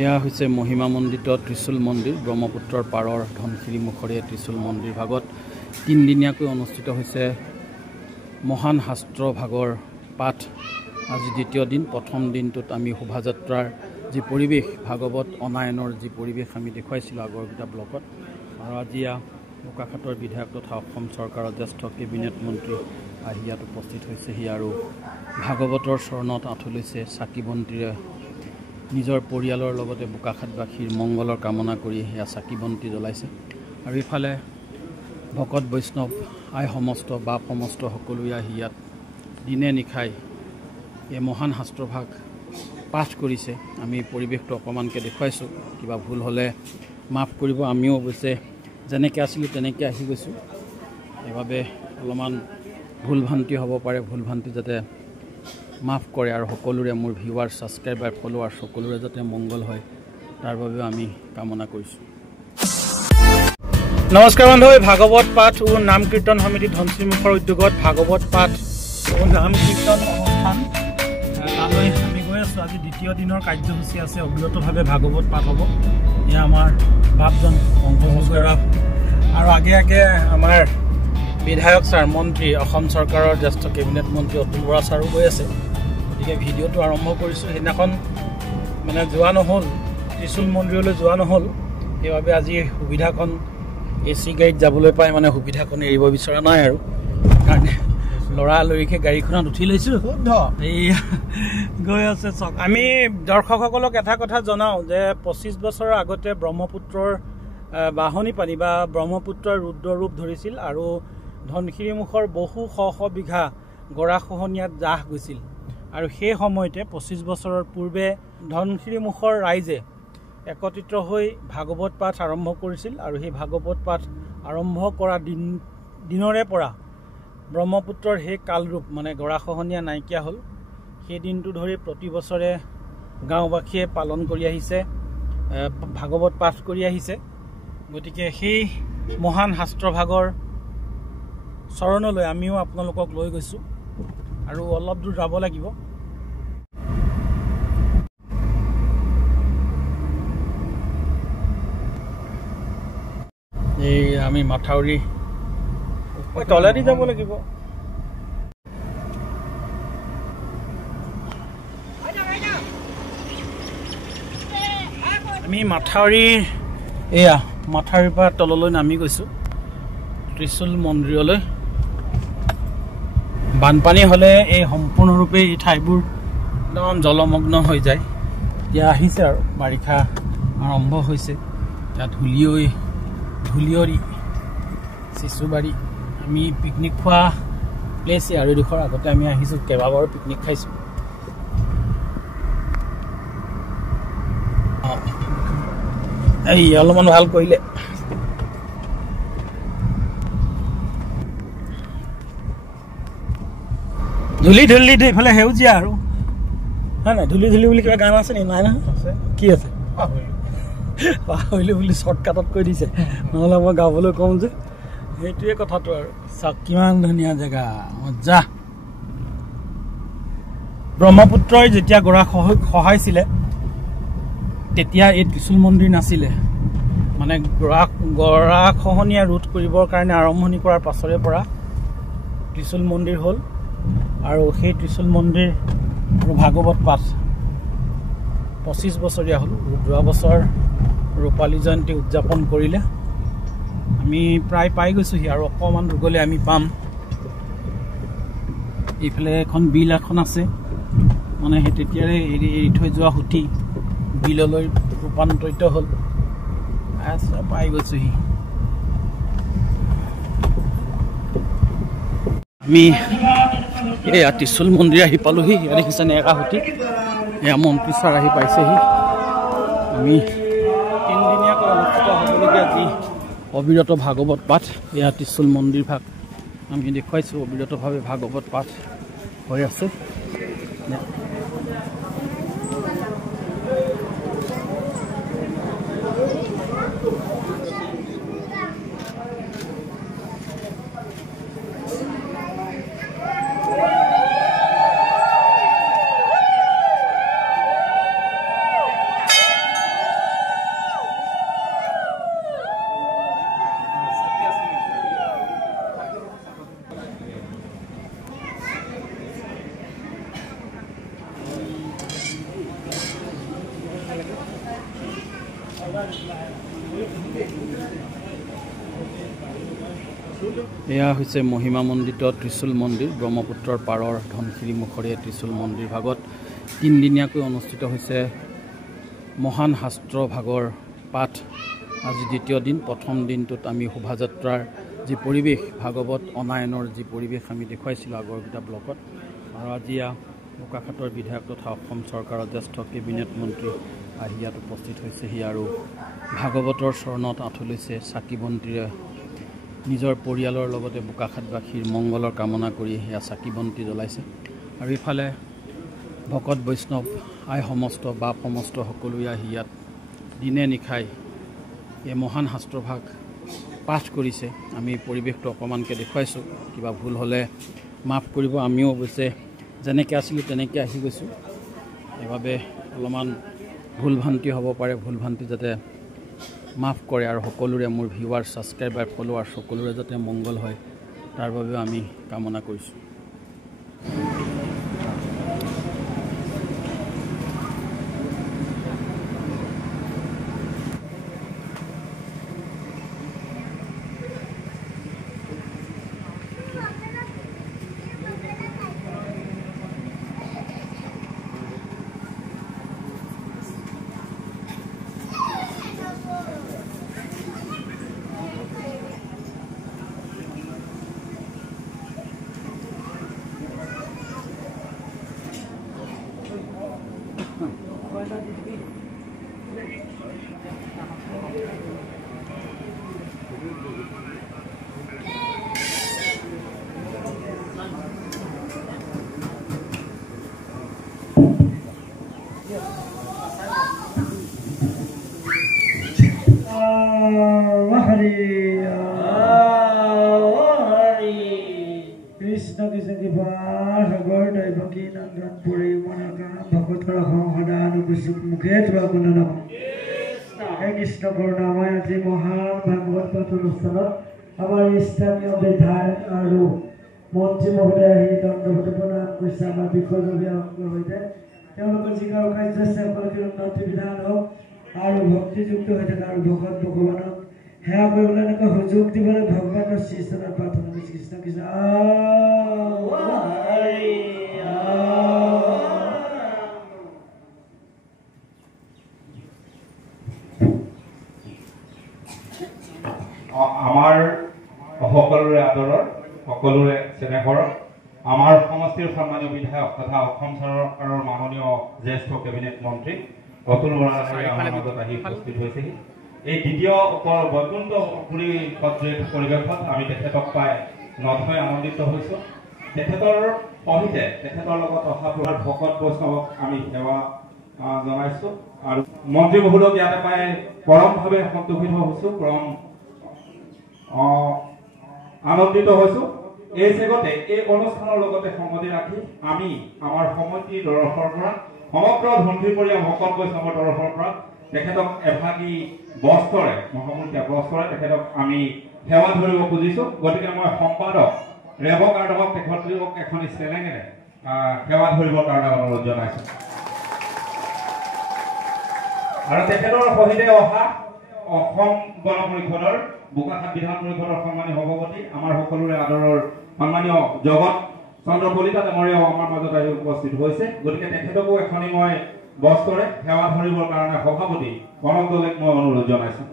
এয়া হৈছে মহিমামণ্ডিত ত্ৰিশূল মন্দিৰ ব্ৰহ্মপুত্ৰৰ পাৰৰ ধনশিৰি মুখৰে ত্ৰিশূল মন্দিৰ ভাগত তিনিদিনীয়াকৈ অনুষ্ঠিত হৈছে মহান শাস্ত্ৰ ভাগৰ পাঠ। আজি দ্বিতীয় দিন। প্ৰথম দিনটোত আমি শোভাযাত্ৰাৰ যি পৰিৱেশ ভাগৱত অনায়নৰ যি পৰিৱেশ আমি দেখুৱাইছিলোঁ আগৰকেইটা ব্লকত, আৰু আজি বোকাখাটৰ বিধায়ক তথা অসম চৰকাৰৰ জ্যেষ্ঠ কেবিনেট মন্ত্ৰী আহি ইয়াত উপস্থিত হৈছেহি আৰু ভাগৱতৰ চৰণত আঁঠু লৈছে। চাকি বন্তিৰে নিজৰ পৰিয়ালৰ লগতে বোকাখাটবাসীৰ মংগলৰ কামনা কৰি সেয়া চাকি বন্তি জ্বলাইছে। আৰু ইফালে ভকত বৈষ্ণৱ আই সমস্ত বাপ সমস্ত সকলোৱে আহি ইয়াত দিনে নিশাই এই মহান শাস্ত্ৰভাগ পাঠ কৰিছে। আমি পৰিৱেশটো অকণমানকৈ দেখুৱাইছোঁ, কিবা ভুল হ'লে মাফ কৰিব। আমিও অৱশ্যে যেনেকৈ আছিলোঁ তেনেকৈ আহি গৈছোঁ, সেইবাবে অলপমান ভুল ভ্ৰান্তি হ'ব পাৰে। ভুল ভ্ৰান্তি যাতে মাফ কৰে আৰু সকলোৰে মোৰ ভিউৱাৰ ছাবস্ক্ৰাইবাৰ ফলোৱাৰ সকলোৰে যাতে মংগল হয় তাৰ বাবেও আমি কামনা কৰিছোঁ। নমস্কাৰ বন্ধু, ভাগৱত পাঠ ও নাম কীৰ্তন সমিতি ধনশিৰিমুখৰ উদ্যোগত ভাগৱত পাঠ ও নাম কীৰ্তন অনুষ্ঠান তালৈ আমি গৈ আছোঁ। আজি দ্বিতীয় দিনৰ কাৰ্যসূচী আছে, অবিৰতভাৱে ভাগৱত পাঠ হ'ব। এয়া আমাৰ বাপজন পংকজ আৰু আগে আগে আমাৰ বিধায়ক ছাৰ, মন্ত্ৰী, অসম চৰকাৰৰ জ্যেষ্ঠ কেবিনেট মন্ত্ৰী অতুল বৰা ছাৰো গৈ আছে। গতিকে ভিডিঅ'টো আৰম্ভ কৰিছোঁ। সেইদিনাখন মানে যোৱা নহ'ল, ত্ৰিশূল মন্দিৰলৈ যোৱা নহ'ল, সেইবাবে আজি সুবিধাখন AC গাড়ীত যাবলৈ পাই মানে সুবিধাখন এৰিব বিচৰা নাই আৰু কাৰণে লৰালৰিকৈ গাড়ীখনত উঠি লৈছোঁ। এই গৈ আছে চাওক। আমি দৰ্শকসকলক এটা কথা জনাওঁ যে 25 বছৰৰ আগতে ব্ৰহ্মপুত্ৰৰ বাঢ়নি পানী বা ব্ৰহ্মপুত্ৰৰ ৰুদ্ৰৰূপ ধৰিছিল আৰু ধনশিৰিমুখৰ বহু শ শ বিঘা গৰাখহনীয়াত জাহ গৈছিল। আৰু সেই সময়তে 25 বছৰৰ পূৰ্বে ধনশিৰিমুখৰ ৰাইজে একত্ৰিত হৈ ভাগৱত পাঠ আৰম্ভ কৰিছিল। আৰু সেই ভাগৱত পাঠ আৰম্ভ কৰা দিনৰে পৰা ব্ৰহ্মপুত্ৰৰ সেই কালৰূপ মানে গৰাখহনীয়া নাইকিয়া হ'ল। সেই দিনটো ধৰি প্ৰতি বছৰে গাঁওবাসীয়ে পালন কৰি আহিছে, ভাগৱত পাঠ কৰি আহিছে। গতিকে সেই মহান শাস্ত্ৰভাগৰ চৰণলৈ আমিও আপোনালোকক লৈ গৈছোঁ আৰু অলপ দূৰ যাব লাগিব। এই আমি মাথাউৰি তলেদি যাব লাগিব। আমি মাথাউৰিৰ পৰা তললৈ নামি গৈছোঁ ত্ৰিশূল মন্দিৰলৈ। বানপানী হ'লে এই সম্পূৰ্ণৰূপে এই ঠাইবোৰ একদম জলমগ্ন হৈ যায়। এতিয়া আহিছে আৰু বাৰিষা আৰম্ভ হৈছে। ইয়াত ধুলিয়ৰি চিচুবাৰী আমি পিকনিক খোৱা প্লেচ আৰু এডোখৰ আগতে আমি আহিছোঁ, কেইবাবাৰো পিকনিক খাইছোঁ। এই অলপমান ভাল কৰিলে। ধূলি এইফালে সেউজীয়া আৰু হয় নাই? ধূলি বুলি কিবা গান আছে নেকি? নাই নহয়। কি আছে? পাহৰিলোঁ বুলি শ্বৰ্টকাটত কৈ দিছে, নহ'লে মই গাবলৈ কওঁ যে। সেইটোৱে কথাটো আৰু। চাওক কিমান ধুনীয়া জেগা, মজা। ব্ৰহ্মপুত্ৰই যেতিয়া খহাইছিলে তেতিয়া এই ত্ৰিশূল মন্দিৰ নাছিলে। মানে গৰাখহনীয়া ৰোধ কৰিবৰ কাৰণে আৰম্ভণি কৰাৰ পাছৰে পৰা ত্ৰিশূল মন্দিৰ হ'ল। আৰু সেই ত্ৰিশূল মন্দিৰ আৰু ভাগৱত পাঠ 25 বছৰীয়া হ'ল। যোৱা বছৰ ৰূপালী জয়ন্তী উদযাপন কৰিলে। আমি প্ৰায় পাই গৈছোঁহি আৰু অকণমান দূৰ গ'লে আমি পাম। এইফালে এখন বিল এখন আছে, মানে সেই তেতিয়াৰে এৰি থৈ যোৱা সুঁতি বিললৈ ৰূপান্তৰিত হ'ল। পাই গৈছোঁহি আমি। এয়া ত্ৰিশূল মন্দিৰ আহি পালোহি। ইয়াত দেখিছেনে একা সুঁতি। এয়া মন্ত্ৰী ছাৰ আহি পাইছেহি। আমি তিনিদিনীয়াকৈ অনুষ্ঠিত হ'বলগীয়া যি অবিৰত ভাগৱত পাঠ, এয়া ত্ৰিশূল মন্দিৰ ভাগ আমি দেখুৱাইছোঁ। অবিৰতভাৱে ভাগৱত পাঠ হৈ আছে। এয়া হৈছে মহিমামণ্ডিত ত্ৰিশূল মন্দিৰ ব্ৰহ্মপুত্ৰৰ পাৰৰ ধনশিৰি মুখৰীয়া ত্ৰিশূল মন্দিৰ ভাগত তিনিদিনীয়াকৈ অনুষ্ঠিত হৈছে মহান শাস্ত্ৰ ভাগৰ পাঠ। আজি দ্বিতীয় দিন। প্ৰথম দিনটোত আমি শোভাযাত্ৰাৰ যি পৰিৱেশ ভাগৱত অনায়নৰ যি পৰিৱেশ আমি দেখুৱাইছিলোঁ আগৰকেইটা ব্লকত, আৰু আজি বোকাখাটৰ বিধায়ক তথা অসম চৰকাৰৰ জ্যেষ্ঠ কেবিনেট মন্ত্ৰী আহি ইয়াত উপস্থিত হৈছেহি আৰু ভাগৱতৰ চৰণত আঁঠু লৈছে। চাকি বন্তিৰে নিজৰ পৰিয়ালৰ লগতে বোকাখাটবাসীৰ মংগলৰ কামনা কৰি সেয়া চাকি বন্তি জ্বলাইছে। আৰু ইফালে ভকত বৈষ্ণৱ আই সমস্ত বাপ সমস্ত সকলোৱে আহি ইয়াত দিনে নিশাই এই মহান শাস্ত্ৰভাগ পাঠ কৰিছে। আমি পৰিৱেশটো অকণমানকৈ দেখুৱাইছোঁ, কিবা ভুল হ'লে মাফ কৰিব। আমিও অৱশ্যে যেনেকৈ আছিলোঁ তেনেকৈ আহি গৈছোঁ, সেইবাবে অলপমান ভুল ভ্ৰান্তি হ'ব পাৰে। ভুল ভ্ৰান্তি যাতে মাফ কৰে আৰু সকলোৰে মোৰ ভিউৱাৰ ছাবস্ক্ৰাইবাৰ ফলোৱাৰ সকলোৰে যাতে মংগল হয় তাৰ বাবেও আমি কামনা কৰিছোঁ। কৃষ্ণ কৃষ্ণ সাগৰ দৈৱকী নন্দন পুৰী মনকা ভকতৰ সদানুকুচুক মুখে যোৱা গুণনাম হে কৃষ্ণ কৰুণাময়। আজি মহান ভাগৱত পাঠ অনুষ্ঠানত আমাৰ স্থানীয় বিধায়ক আৰু মন্ত্ৰী মহোদয় আহি দণ্ডৱত প্ৰণাম কৰিছে। আমাৰ বিষয়ববীয়াসকলৰ সৈতে তেওঁলোকৰ যিকাৰো কাৰ্য আছে সকলোকে উন্নতি বিধান হওক আৰু ভক্তিযুক্ত হৈ থাকে আৰু ভকত ভগৱানক সেৱা কৰিবলৈ এনেকৈ সুযোগ দিবলৈ ভগৱানৰ শ্ৰীচৰণত প্ৰাৰ্থনা কৰিছে। কৃষ্ণ কৃষ্ণ আমাৰ সকলোৰে আদৰৰ সকলোৰে চেনেহৰ আমাৰ সমষ্টিৰ সন্মানীয় বিধায়ক তথা অসম চৰকাৰৰ মাননীয় জ্যেষ্ঠ কেবিনেট মন্ত্ৰী অতুল বৰা আমাৰ মাজত আহি উপস্থিত হৈছেহি। এই দ্বিতীয় বৈকুণ্ঠ পুৰী পৰিৱেশত আমি তেখেতক পাই নথৈ আনন্দিত হৈছোঁ। তেখেতৰ সহিতে তেখেতৰ লগত অহা ভকত বৈষ্ণৱক আমি সেৱা জনাইছোঁ আৰু মন্ত্ৰী মহোদয়ক ইয়াতে পাই পৰমভাৱে সন্তোষিত হৈছোঁ, পৰম আনন্দিত হৈছোঁ। এই জেগতে এই অনুষ্ঠানৰ লগতে সংগতি ৰাখি আমি আমাৰ সমিতিৰ তৰফৰ পৰা সমগ্ৰ ধনশিৰিপৰীয়া ভকত বৈষ্ণৱৰ তৰফৰ পৰা তেখেতক এভাগী বস্ত্ৰৰে মহামূল্যা বস্ত্ৰৰে তেখেতক আমি সেৱা ধৰিব খুজিছোঁ। গতিকে মই সম্পাদক ৰেৱক আৰ্ডকক তেখেতলোকক এখন চেলেঙেৰে সেৱা ধৰিবৰ কাৰণে অনুৰোধ জনাইছোঁ। আৰু তেখেতৰ সহিতে অহা অসম গণ পৰিষদৰ বোকাখাট বিধান পৰিষদৰ সন্মানীয় সভাপতি আমাৰ সকলোৰে আদৰৰ সন্মানীয় জগত চন্দ্ৰ কলিতা ডাঙৰীয়াও আমাৰ মাজত আহি উপস্থিত হৈছে। গতিকে তেখেতকো এখনি মই বস্ত্ৰৰে সেৱা ধৰিবৰ কাৰণে সভাপতি কনক দলেক মই অনুৰোধ জনাইছোঁ।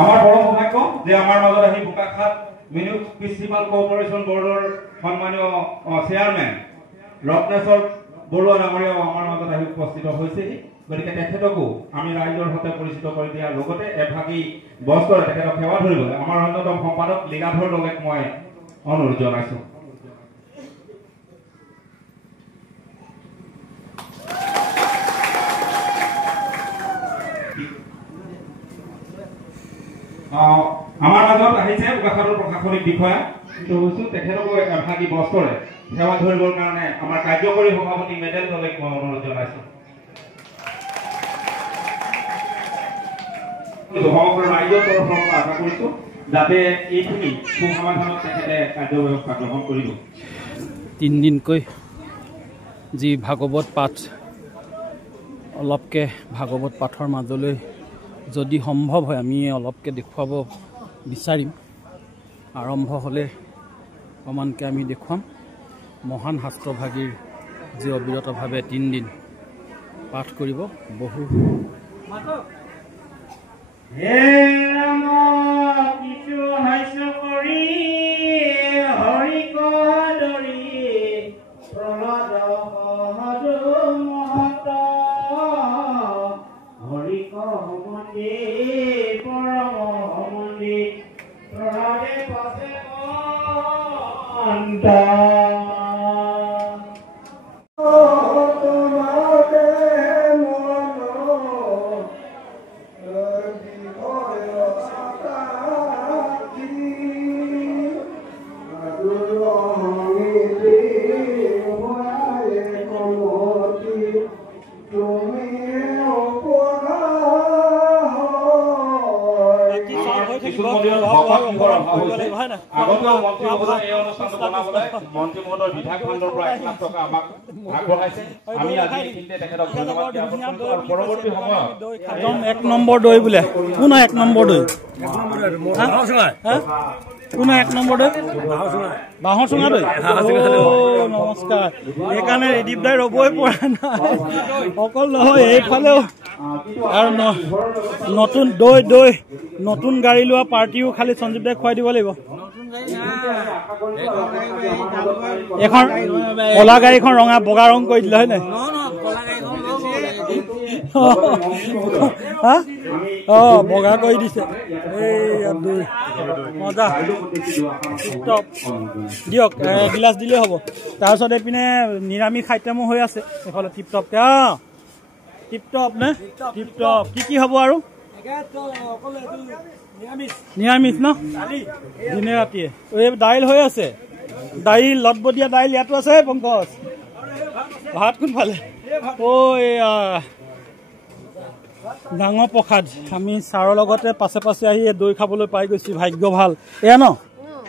আমাৰ পৰম সৌভাগ্য যে আমাৰ মাজত আহি বোকাখাট মিউনিচিপাল কৰ্পৰেশ্যন বৰ্ডৰ সন্মানীয় চেয়াৰমেন ৰত্নেশ্বৰ বৰুৱা ডাঙৰীয়াও আমাৰ মাজত আহি উপস্থিত হৈছেহি। গতিকে তেখেতকো আমি ৰাইজৰ সৈতে পৰিচিত কৰি দিয়াৰ লগতে এভাগী বস্ত্ৰৰে তেখেতক সেৱা ধৰিবলৈ আমাৰ অন্যতম সম্পাদক লীলাধৰ দলেক মই অনুৰোধ জনাইছোঁ। আমাৰ মাজত আহিছে বোকাখাটৰ প্ৰশাসনিক বিষয়া তেখেতকো এভাগী বস্ত্ৰৰে সেৱা ধৰিবৰ কাৰণে আমাৰ কাৰ্যকৰী সভাপতি মেডেল দলেক মই অনুৰোধ জনাইছোঁ। সমগ্ৰ ৰাইজৰ তৰফৰ পৰা আশা কৰিছোঁ যাতে এইখিনি সুসমাধানত তেখেতে কাৰ্যব্যৱস্থা গ্ৰহণ কৰিব। তিনিদিনকৈ যি ভাগৱত পাঠ অলপকে ভাগৱত পাঠৰ মাজলৈ যদি সম্ভৱ হয় আমি অলপকে দেখুৱাব বিচাৰিম। আৰম্ভ হ'লে অকণমানকৈ আমি দেখুৱাম। মহান শাস্ত্ৰভাগীৰ যি অবিৰতভাৱে 3 দিন পাঠ কৰিব বহু হে ৰাম কিছু হাস্য কৰি হৰি কদৰি প্ৰহ্লাদ সহজ মহত হৰি কমন্দি পৰম মন্দি প্ৰহ্লাদে পাছে অন্ত মন্ত্ৰী মহোদয় বিধায়ক খণ্ডৰ পৰা 1 লাখ টকা আমাক আগবঢ়াইছে। আমি আজি এইখিনিতে তেখেতক ধন্যবাদ জ্ঞাপন কৰিছোঁ। আৰু পৰৱৰ্তী সময়ত 1 নম্বৰ দৈ বোলে কোন 1 নম্বৰ দৈ কোন 1 নম্বৰ দৈ বাঁহৰ চুঙা দৈ। নমস্কাৰ। সেইকাৰণে ৰেদীপ দাই ৰ'বই পৰা নাই অকল নহয় এইফালেও আৰু নতুন দৈ নতুন গাড়ী লোৱা পাৰ্টিও খালি সঞ্জীৱ দাই খুৱাই দিব লাগিব। এখন কলা গাড়ীখন ৰঙা বগা ৰং কৰি দিলে হয় নাই? বগা কৰি দিছে। মজা দিয়ক গিলাচ দিলেই হ'ব। তাৰপিছত এইপিনে নিৰামিষ আইটেমো হৈ আছে এইফালে টিপটপকে। টিপটপ নে টিপটপ কি হ'ব আৰু নিৰামিষ ন দিনে ৰাতিয়ে। এই দাইল হৈ আছে, দাইল লটবটীয়া দাইল ইয়াতো আছে। পংকজ ভাত কোনফালে? ডাঙৰ প্ৰসাদ। আমি ছাৰৰ লগতে পাছে পাছে আহি দৈ খাবলৈ পাই গৈছো। ভাগ্য ভাল। এয়া ন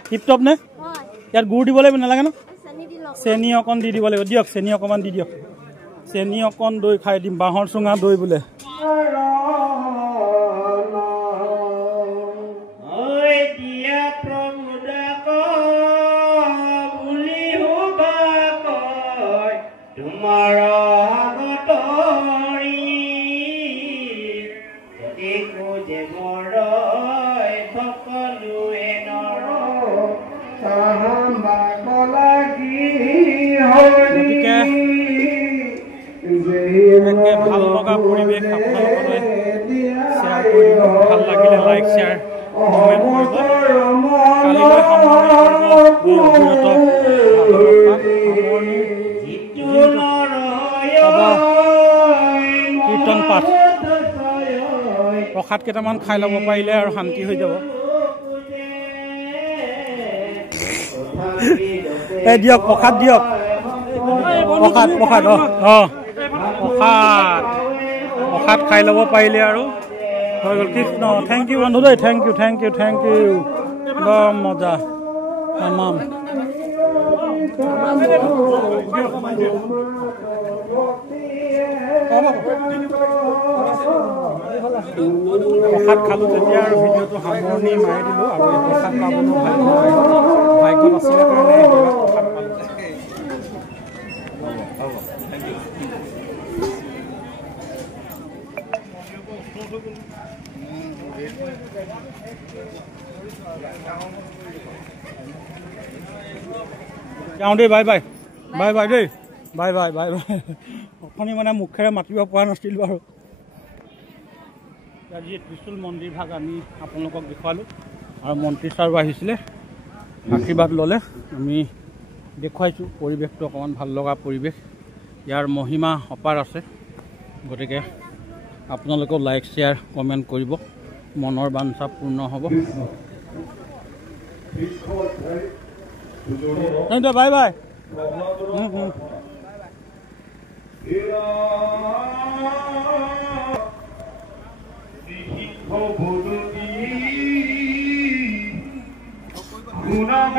টিপটপ নে? ইয়াত গুড় দিব লাগিব নালাগে ন? চেনি অকণ দি দিব লাগিব। দিয়ক চেনি অকণমান দি দিয়ক। চেনি অকণ দৈ খাই দিম। বাঁহৰ চুঙা দৈ বোলে। ভাল লগা পৰিৱেশ আপোনালোকলৈ শ্বেয়াৰ কৰিব। ভাল লাগিলে লাইক শ্বেয়াৰ কমেণ্ট কৰিব। কালিলৈ কীৰ্তন পাঠ প্ৰসাদ কেইটামান খাই ল'ব পাৰিলে আৰু শান্তি হৈ যাব। এই দিয়ক প্ৰসাদ দিয়ক। প্ৰসাদ প্ৰসাদ প্ৰসাদ খাই ল'ব পাৰিলে আৰু হৈ গ'ল। কৃষ্ণ থেংক ইউ বন্ধু দেই। Thank you thank you thank you. বৰ মজা তামাম। প্ৰসাদ খালোঁ তেতিয়া আৰু ভিডিঅ'টো সামৰণি মাৰি দিলোঁ। আৰু এই প্ৰসাদ পাবলৈ ভাগ্যত আছিলে কাৰণে প্ৰসাদ পালোঁ। যাওঁ দেই। বাই বাই বাই বাই দেই। Bye bye bye bye. অথনি মানে মুখেৰে মাতিব পৰা নাছিলোঁ আৰু। আজি ত্ৰিশূল মন্দিৰ ভাগ আমি আপোনালোকক দেখুৱালোঁ। আৰু মন্ত্ৰী ছাৰো আহিছিলে, আশীৰ্বাদ ল'লে। আমি দেখুৱাইছোঁ পৰিৱেশটো অকণমান ভাল লগা পৰিৱেশ। ইয়াৰ মহিমা অপাৰ আছে। গতিকে আপোনালোকেও লাইক শ্বেয়াৰ কমেণ্ট কৰিব। মনৰ বাঞ্ছা পূৰ্ণ হ'ব। Bye bye. গুণাম